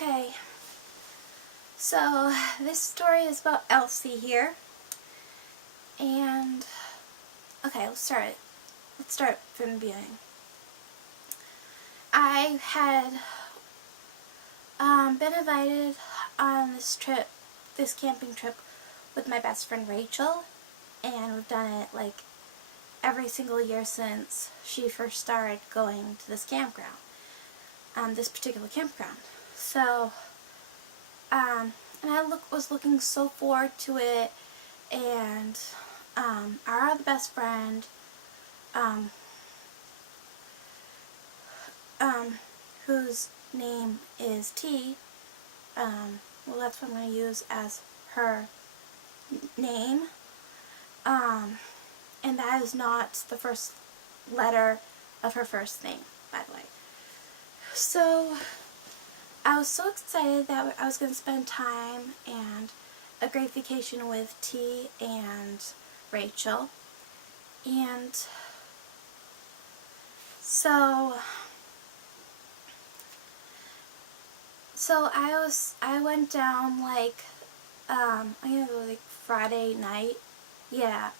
Okay, so this story is about Elsie here, and okay, let's start from the beginning. I had been invited on this camping trip with my best friend Rachel, and we've done it like every single year since she first started going to this campground, this particular campground. So, and I was looking so forward to it, and our other best friend, um, whose name is T, well, that's what I'm going to use as her name, and that is not the first letter of her first name, by the way. So I was so excited that I was going to spend time and a great vacation with T and Rachel. And so I went down like I think it was like Friday night. Yeah,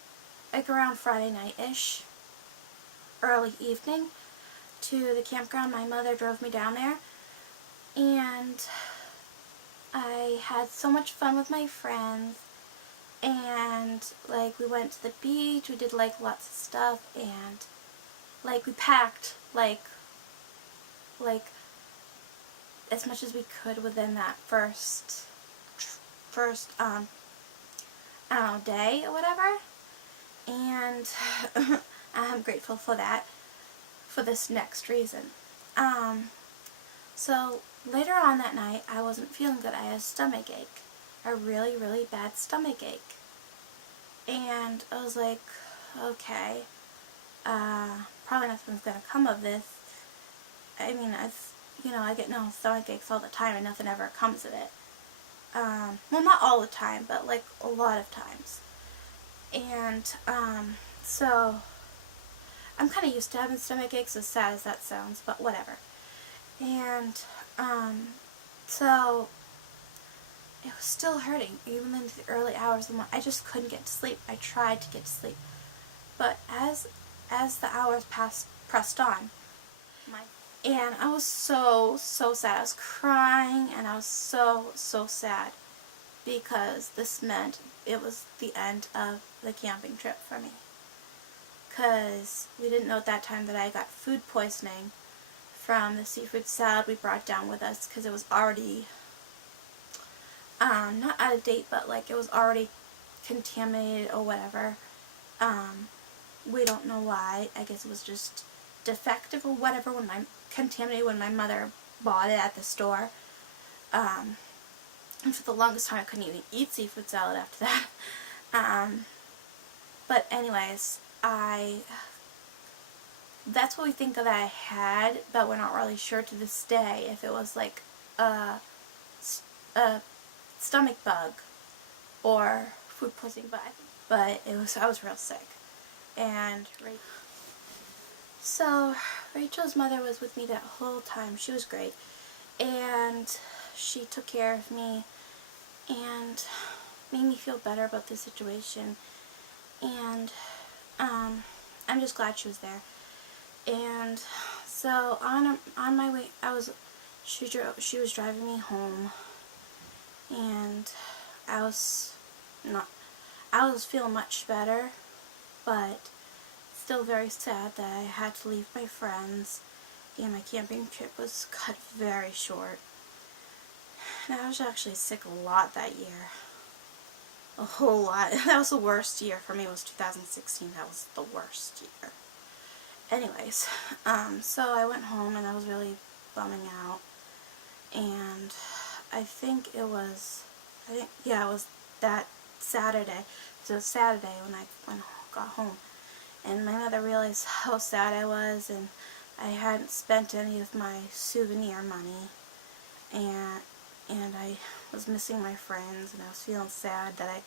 like around Friday night-ish, early evening, to the campground. My mother drove me down there, and I had so much fun with my friends, and like we went to the beach, we did like lots of stuff, and like we packed like as much as we could within that first I don't know, day or whatever, and I'm grateful for that for this next reason. So later on that night, I wasn't feeling good. I had a stomach ache, a really, really bad stomach ache. And I was like, okay, probably nothing's going to come of this. I mean, I get stomach aches all the time and nothing ever comes of it. Well, not all the time, but like a lot of times. And, so I'm kind of used to having stomach aches, as sad as that sounds, but whatever. And, so it was still hurting, even into the early hours of the morning. I just couldn't get to sleep. I tried to get to sleep. But as the hours pressed on, and I was so sad. I was crying, and I was so sad, because this meant it was the end of the camping trip for me. Because we didn't know at that time that I got food poisoning from the seafood salad we brought down with us, because it was already not out of date, but like it was already contaminated or whatever. We don't know why. I guess it was just defective or whatever contaminated when my mother bought it at the store. And for the longest time I couldn't even eat seafood salad after that. But anyways, that's what we think that I had, but we're not really sure to this day if it was like a stomach bug or food poisoning, but I was real sick. And so Rachel's mother was with me that whole time. She was great, and she took care of me and made me feel better about the situation, and I'm just glad she was there. And so on my way, she was driving me home, and I was feeling much better, but still very sad that I had to leave my friends, and my camping trip was cut very short. And I was actually sick a lot that year. A whole lot. That was the worst year for me. Was 2016. That was the worst year. Anyways, so I went home, and I was really bumming out, and it was that Saturday. So it was Saturday when I got home, and my mother realized how sad I was, and I hadn't spent any of my souvenir money, and I was missing my friends, and I was feeling sad that I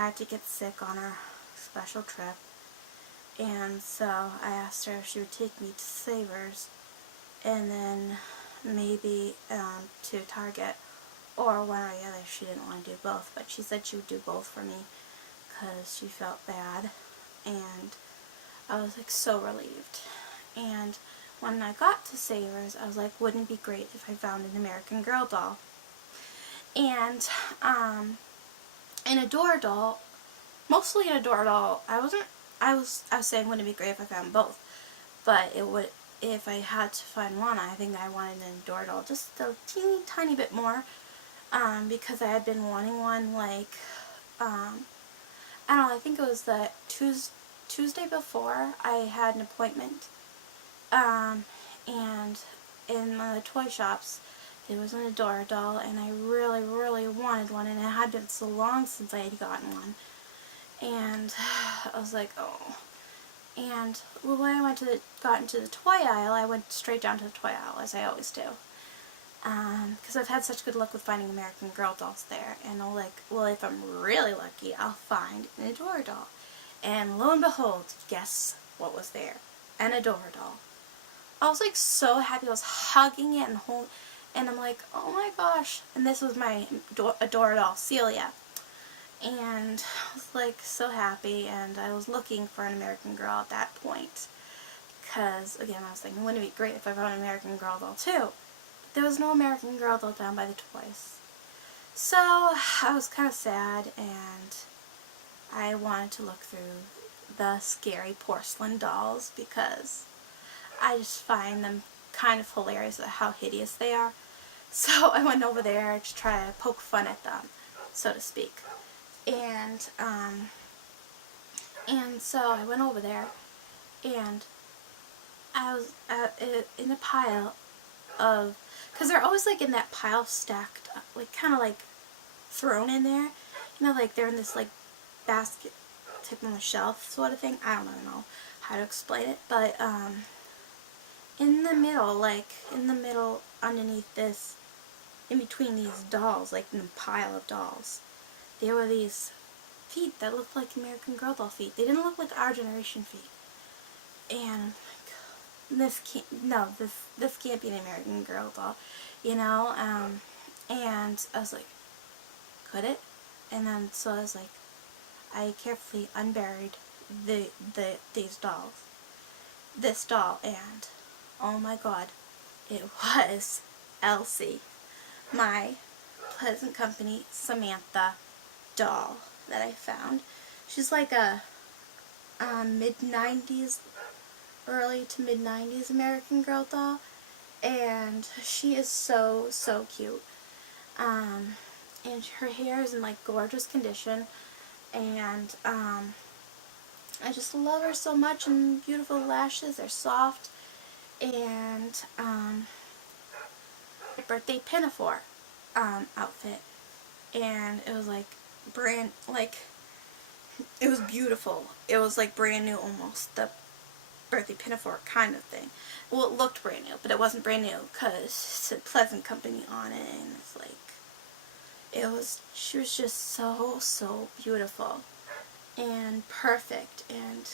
had to get sick on our special trip. And so I asked her if she would take me to Savers, and then maybe to Target or one or the other. She didn't want to do both, but she said she would do both for me because she felt bad, and I was like so relieved. And when I got to Savers, I was like, wouldn't it be great if I found an American Girl doll? And an Adore doll, mostly an Adore doll. I was saying, wouldn't it be great if I found both? But it would, if I had to find one, I think I wanted an Adore doll just a teeny tiny bit more, because I had been wanting one, like, I don't know, I think it was the Tuesday before I had an appointment, and in one of the toy shops, there was an Adore doll, and I really, really wanted one, and it had been so long since I had gotten one, and I was like, oh. And well, when I got into the toy aisle, I went straight down to the toy aisle, as I always do. Because I've had such good luck with finding American Girl dolls there. And I'm like, well, if I'm really lucky, I'll find an Adore doll. And lo and behold, guess what was there? An Adore doll. I was like so happy. I was hugging it and I'm like, oh my gosh. And this was my Adore doll, Celia. And I was like so happy, and I was looking for an American Girl at that point, because again I was thinking, wouldn't it be great if I found an American Girl doll too? But there was no American Girl doll down by the toys. So I was kind of sad, and I wanted to look through the scary porcelain dolls because I just find them kind of hilarious at how hideous they are. So I went over there to try to poke fun at them, so to speak. And so I went over there, and I was in a pile of, because they're always like in that pile stacked up, like kind of like thrown in there, you know, like they're in this like basket type on the shelf sort of thing. I don't know how to explain it, but in the middle, like in the middle underneath this, in between these dolls, like in a pile of dolls, there were these feet that looked like American Girl doll feet. They didn't look like our generation feet. And this can't be an American Girl doll, you know. And I was like, could it? And then so I was like, I carefully unburied these dolls, this doll, and oh my God, it was Elsie, my Pleasant Company Samantha doll that I found. She's like a mid-90s, early to mid-90s American Girl doll, and she is so, so cute. And her hair is in like gorgeous condition, and I just love her so much, and beautiful lashes, they're soft, and birthday pinafore outfit, and it was like it was beautiful. It was like brand new almost, the birthday pinafore kind of thing. Well, it looked brand new, but it wasn't brand new because it said Pleasant Company on it, and it's like, she was just so, so beautiful and perfect, and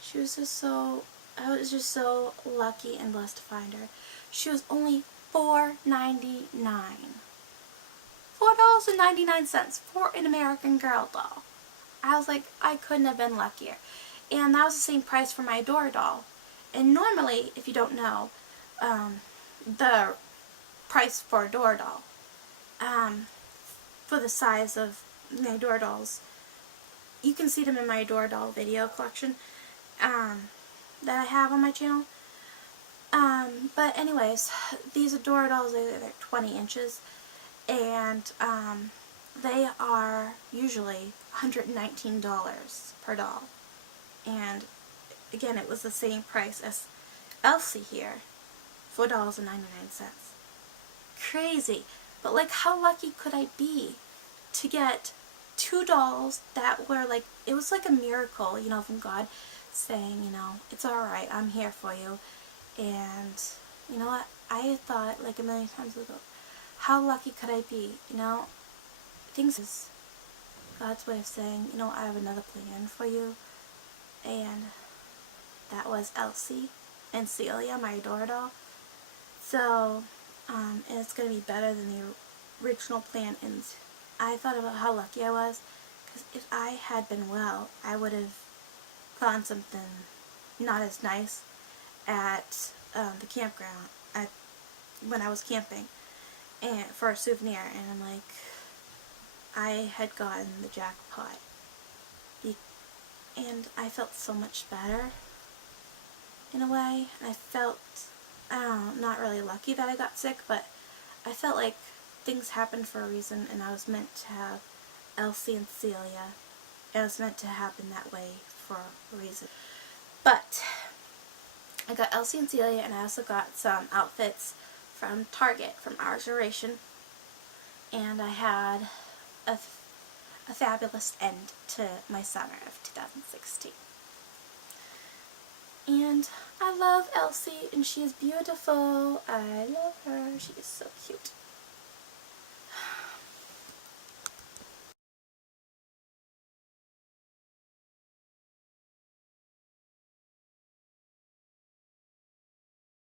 she was just so, I was just so lucky and blessed to find her. She was only $4.99. $4.99 for an American Girl doll. I was like, I couldn't have been luckier. And that was the same price for my Adore doll. And normally, if you don't know, the price for Adore doll, for the size of my Adore dolls, you can see them in my Adore doll video collection that I have on my channel. But anyways, these Adore dolls, they're 20 inches. And they are usually $119 per doll. And again, it was the same price as Elsie here, $4.99. Crazy. But like, how lucky could I be to get two dolls that were like, it was like a miracle, you know, from God saying, you know, it's alright, I'm here for you. And you know what, I thought like a million times ago, how lucky could I be, you know? Things is God's way of saying, you know, I have another plan for you. And that was Elsie and Celia, my Adore doll. So, and it's going to be better than the original plan. And I thought about how lucky I was, because if I had been well, I would have gotten something not as nice at the campground when I was camping, and for a souvenir. And I'm like, I had gotten the jackpot, and I felt so much better in a way. And I felt, I don't know, not really lucky that I got sick, but I felt like things happened for a reason, and I was meant to have Elsie and Celia. It was meant to happen that way for a reason. But I got Elsie and Celia, and I also got some outfits from Target, from Our Generation, and I had a fabulous end to my summer of 2016. And I love Elsie, and she is beautiful. I love her. She is so cute.